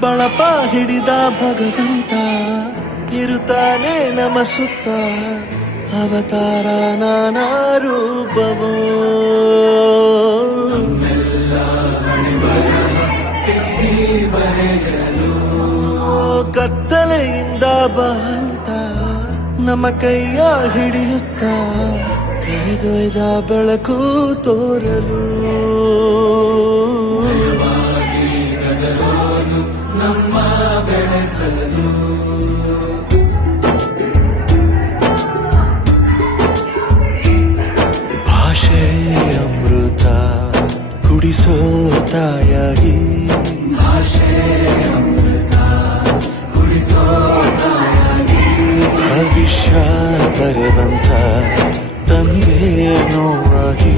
ಬಳಪ ಹಿಡಿದ ಭಗವಂತ ಇರುತ್ತಾನೆ ನಮ ಸುತ್ತ ಅವತಾರ ನಾನಾ ರೂಪವೋ ಕತ್ತಲೆಯಿಂದ ಬಂತ ನಮ್ಮ ಕೈಯ ಹಿಡಿಯುತ್ತ ಕರೆದೊಯ್ದ ಬೆಳಕು ತೋರಲು ನಮ್ಮ ಬೆಳೆಸಲು ಭಾಷೆ ಅಮೃತ ಕುಡಿಸೋ ತಾಯಾಗಿ ಭಾಷೆ ಅಮೃತ ಕುಡಿಸೋ ತಾಯಾಗಿ ಭವಿಷ್ಯ ಬರೆವಂತ ತಂದೆ ನೋವಾಗಿ